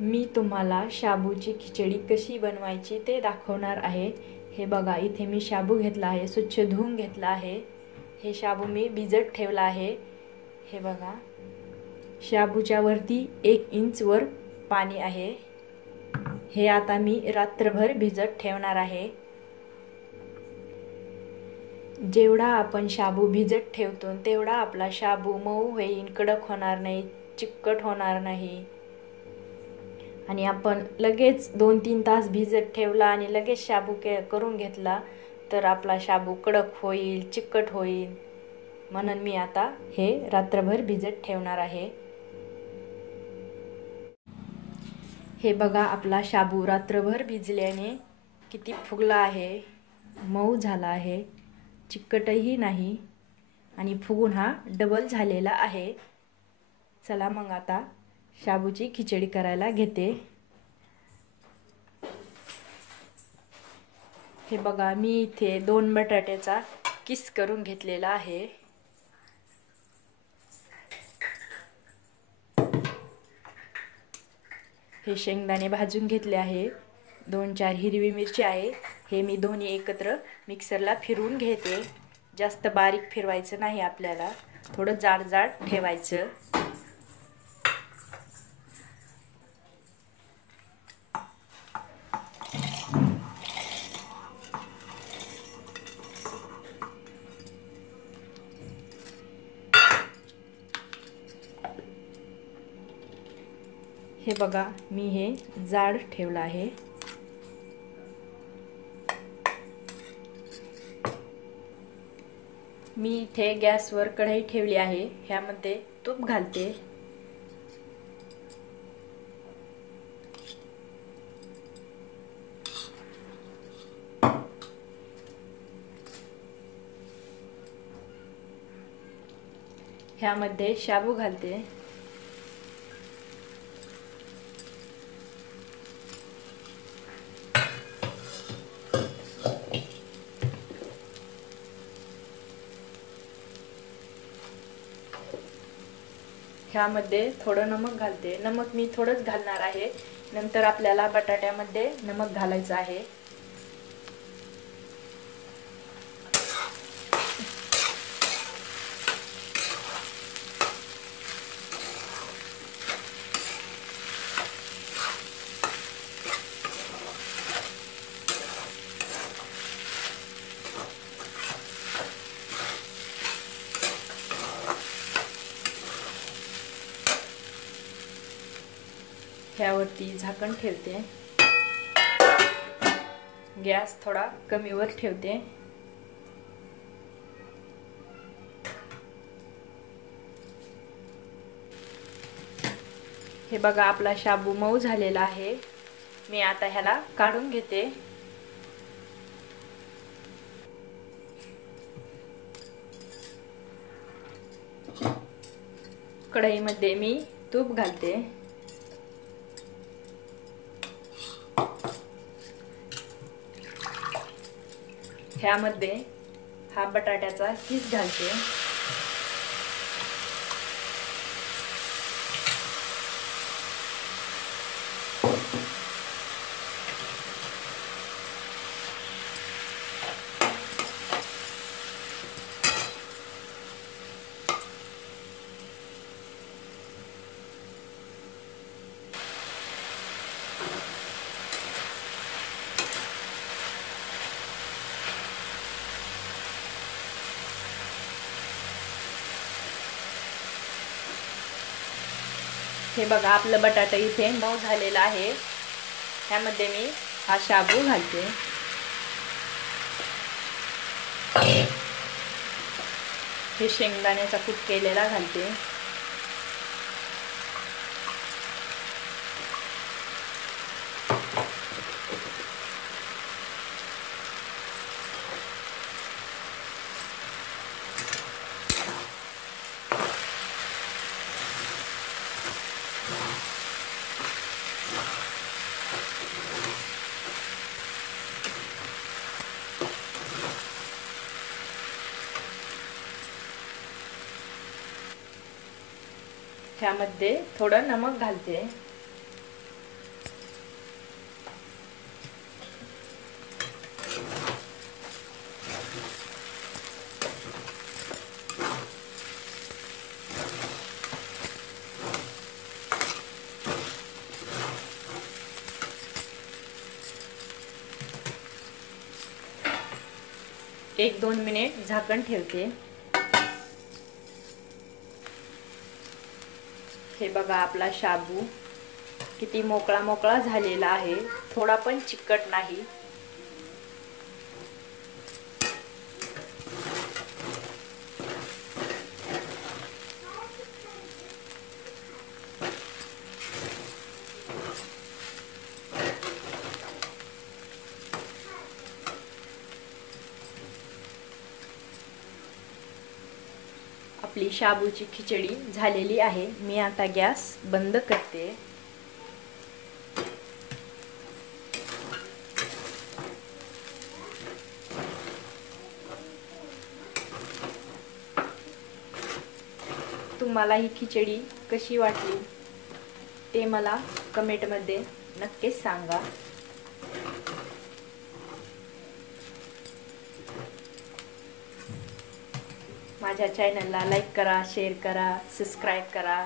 मी तुम्हाला शाबूची खिचडी कशी बनवायची ते दाखवणार आहे। हे बघा, इथे मी शाबू घेतला आहे, स्वच्छ धुवून घेतला आहे। हे शाबू मी भिजत ठेवला आहे। हे बघा, शाबूच्या वरती 1 इंच वर पाणी आहे। हे आता मी रात्रभर भिजत ठेवणार आहे। जेवढा आपण शाबू भिजत ठेवतो तेवढा आपला शाबू मऊ होईल, कडक होणार नाही, चिकट होणार नाही। आणि आपण लगेच 2-3 तास भिजत ठेवला आणि लगेच शाबू करून घेतला तर आपला शाबू कडक होईल, चिकट होईल। म्हणून मी आता हे रात्रभर भिजत ठेवणार आहे। हे बघा, आपला शाबू रात्रभर भिजल्याने किती फुगला आहे, मऊ झाला आहे, चिकटही नाही आणि फुगून हा डबल झालेला आहे। चला मग आता शाबूची खिचडी करायला घेते। हे बघा, मी इथे 2 बटाट्याचा किस करून घेतलेला आहे। हे शेंगदाणे भाजून घेतले आहे। 2-4 हिरवी मिरची आहे। हे मी दोन्ही एकत्र मिक्सरला फिरवून घेते। जास्त बारीक फिरवायचं नाही आपल्याला, थोडं जाड जाड ठेवायचं। हे बघा, मी हे जाड ठेवलं आहे। मी इथे गॅसवर कढई ठेवली आहे। ह्यामध्ये तूप घालते। ह्यामध्ये शाबू घालते। ह्यामध्ये थोडं नमक घालते। नमक मी थोडंच घालणार आहे, नंतर आपल्याला बटाट्यामध्ये नमक घालायचं आहे। ह्यावरती झाकण ठेवते। गॅस थोडा कमीवर ठेवते। हे बघा, आपला शाबू मऊ झालेला आहे। मी आता ह्याला काढून घेते। कढईमध्ये मी तूप घालते। ह्यामध्ये हा बटाट्याचा किस घालते। हे बघा, आपलं बटाटा इथे मऊ झालेला आहे। ह्यामध्ये मी हा शाबू घालते। हे शेंगदाण्याचा कूट केलेला घालते। ह्यामध्ये थोडं नमक घालते। 1-2 मिनिट झाकण ठेवते। हे बघा आपला शाबू किती मोकळा मोकळा झालेला आहे, थोडा पण चिकट नाही। आपली शाबूची खिचडी झालेली आहे। मी आता गॅस बंद करते। तुम्हाला ही खिचडी कशी वाटली ते मला कमेंटमध्ये नक्कीच सांगा। माझ्या चॅनलला लाईक करा, शेअर करा, सबस्क्राईब करा।